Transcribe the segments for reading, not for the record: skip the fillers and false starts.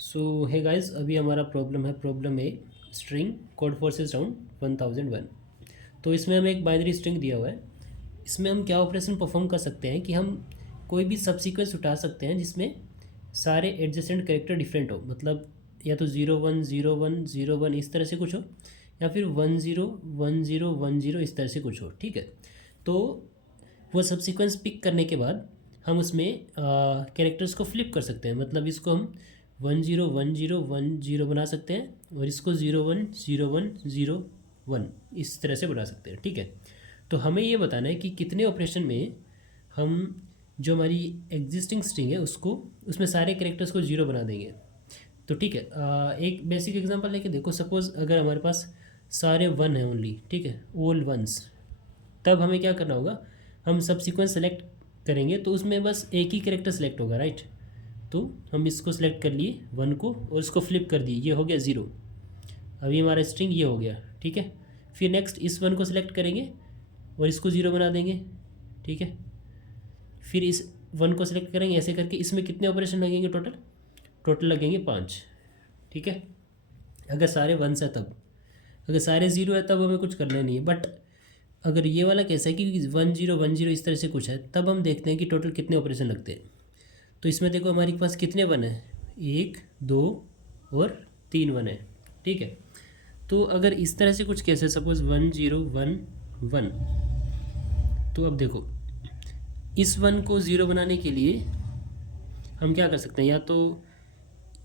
सो है गाइस, अभी हमारा प्रॉब्लम है स्ट्रिंग कोड फोर्सेस राउंड 1001। तो इसमें हमें एक बाइनरी स्ट्रिंग दिया हुआ है। इसमें हम क्या ऑपरेशन परफॉर्म कर सकते हैं कि हम कोई भी सब सीक्वेंस उठा सकते हैं जिसमें सारे एडजेसेंट कैरेक्टर डिफरेंट हो, मतलब या तो 0 1 0 1 0 1 इस तरह से कुछ हो, या फिर 1 0 1 0 1 0 इस तरह से कुछ हो। ठीक है, तो वो सब सीक्वेंस पिक करने के बाद हम उसमें कैरेक्टर्स को फ्लिप कर सकते हैं। मतलब इसको हम 1 0 1 0 1 0 बना सकते हैं और इसको 0 1 0 1 0 1 इस तरह से बना सकते हैं। ठीक है, तो हमें ये बताना है कि कितने ऑपरेशन में हम जो हमारी एग्जिस्टिंग स्ट्रिंग है उसको उसमें सारे कैरेक्टर्स को 0 बना देंगे। तो ठीक है, एक बेसिक एग्जांपल लेके देखो। सपोज़ अगर हमारे पास सारे 1 हैं ओनली, ठीक है, ऑल वंस, तब हमें क्या करना होगा, हम सब सीक्वेंस सेलेक्ट करेंगे तो उसमें बस एक ही कैरेक्टर सेलेक्ट होगा, राइट। तो हम इसको सेलेक्ट कर लिए 1 को और इसको फ्लिप कर दिए, ये हो गया 0। अभी हमारा स्ट्रिंग ये हो गया। ठीक है, फिर नेक्स्ट इस 1 को सिलेक्ट करेंगे और इसको 0 बना देंगे। ठीक है, फिर इस 1 को सिलेक्ट करेंगे, ऐसे करके इसमें कितने ऑपरेशन लगेंगे टोटल लगेंगे 5। ठीक है, अगर सारे 1 है तब। अगर सारे 0 है तब हमें कुछ करना नहीं है। बट अगर ये वाला कैसा है कि 1 0 1 0 इस तरह से कुछ है, तब हम देखते हैं कि टोटल कितने ऑपरेशन लगते हैं। तो इसमें देखो हमारे पास कितने 1 है, 1 2 और 3 1 है। ठीक है, तो अगर इस तरह से कुछ केस है, सपोज 1 0 1 1, तो अब देखो इस 1 को 0 बनाने के लिए हम क्या कर सकते हैं, या तो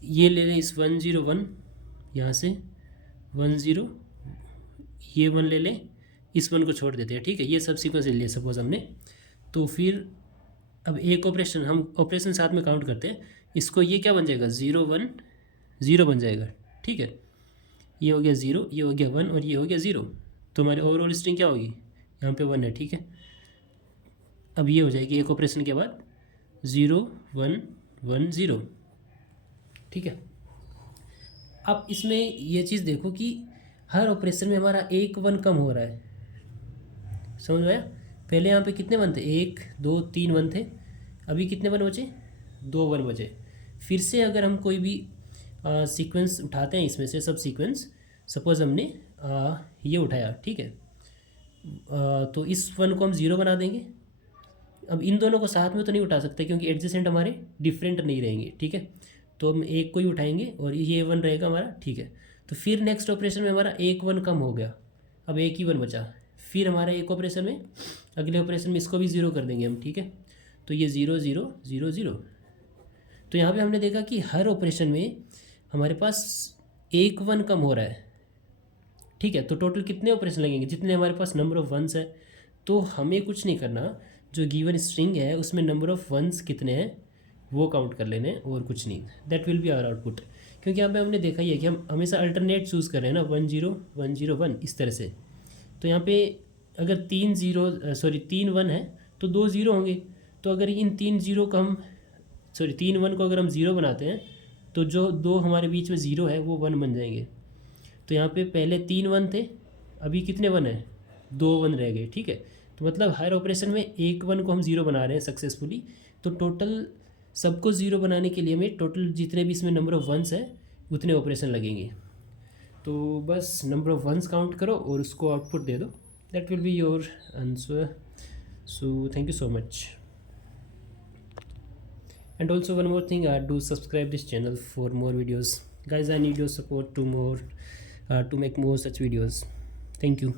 ये ले लें, इस 1 0 1 यहाँ से 1 0, ये 1 ले लें, इस 1 को छोड़ देते हैं। ठीक है, ये सब सीक्वेंस ले लिया सपोज हमने। तो फिर अब एक ऑपरेशन, हम ऑपरेशन साथ में काउंट करते हैं, इसको ये क्या बन जाएगा, 0 1 0 बन जाएगा। ठीक है, ये हो गया 0, ये हो गया 1 और ये हो गया 0। तो हमारी ओवरऑल स्ट्रिंग क्या होगी, यहाँ पे 1 है। ठीक है, अब ये हो जाएगी एक ऑपरेशन के बाद 0 1 1 0। ठीक है, अब इसमें ये चीज़ देखो कि हर ऑपरेशन में हमारा एक 1 कम हो रहा है। समझ में आया? पहले यहाँ पे कितने 1 थे, 1 2 3 1 थे, अभी कितने 1 बचे, 2 1 बचे। फिर से अगर हम कोई भी सीक्वेंस उठाते हैं, इसमें से सब सीक्वेंस, सपोज हमने ये उठाया, ठीक है, तो इस 1 को हम 0 बना देंगे। अब इन दोनों को साथ में तो नहीं उठा सकते क्योंकि एडजेसेंट हमारे डिफरेंट नहीं रहेंगे। ठीक है, तो हम एक को ही उठाएंगे और ये 1 रहेगा हमारा। ठीक है, तो फिर नेक्स्ट ऑपरेशन में हमारा एक 1 कम हो गया, अब एक ही 1 बचा। फिर हमारा एक ऑपरेशन में, अगले ऑपरेशन में इसको भी 0 कर देंगे हम। ठीक है, तो ये 0 0 0 0। तो यहाँ पे हमने देखा कि हर ऑपरेशन में हमारे पास एक 1 कम हो रहा है। ठीक है, तो टोटल कितने ऑपरेशन लगेंगे, जितने हमारे पास नंबर ऑफ़ वंस है। तो हमें कुछ नहीं करना, जो गिवन स्ट्रिंग है उसमें नंबर ऑफ़ वंस कितने हैं वो काउंट कर लेने और कुछ नहीं। That will be our output. क्योंकि यहाँ पे हमने देखा ही है कि हम हमेशा अल्टरनेट चूज़ कर रहे हैं ना, 1 0 1 0 1 इस तरह से। तो यहाँ पे अगर 3 1 है तो 2 0 होंगे। तो अगर इन 3 1 को अगर हम 0 बनाते हैं तो जो दो हमारे बीच में 0 है वो 1 बन जाएंगे। तो यहाँ पे पहले 3 1 थे, अभी कितने 1 है, 2 1 रह गए। ठीक है, तो मतलब हर ऑपरेशन में एक 1 को हम 0 बना रहे हैं सक्सेसफुली। तो टोटल सबको 0 बनाने के लिए हमें टोटल जितने भी इसमें नंबर ऑफ़ वंस है उतने ऑपरेशन लगेंगे। तो बस नंबर ऑफ़ वंस काउंट करो और उसको आउटपुट दे दो। That will be your answer. So thank you so much. And also one more thing, do subscribe this channel for more videos. Guys, I need your support to make more such videos. Thank you.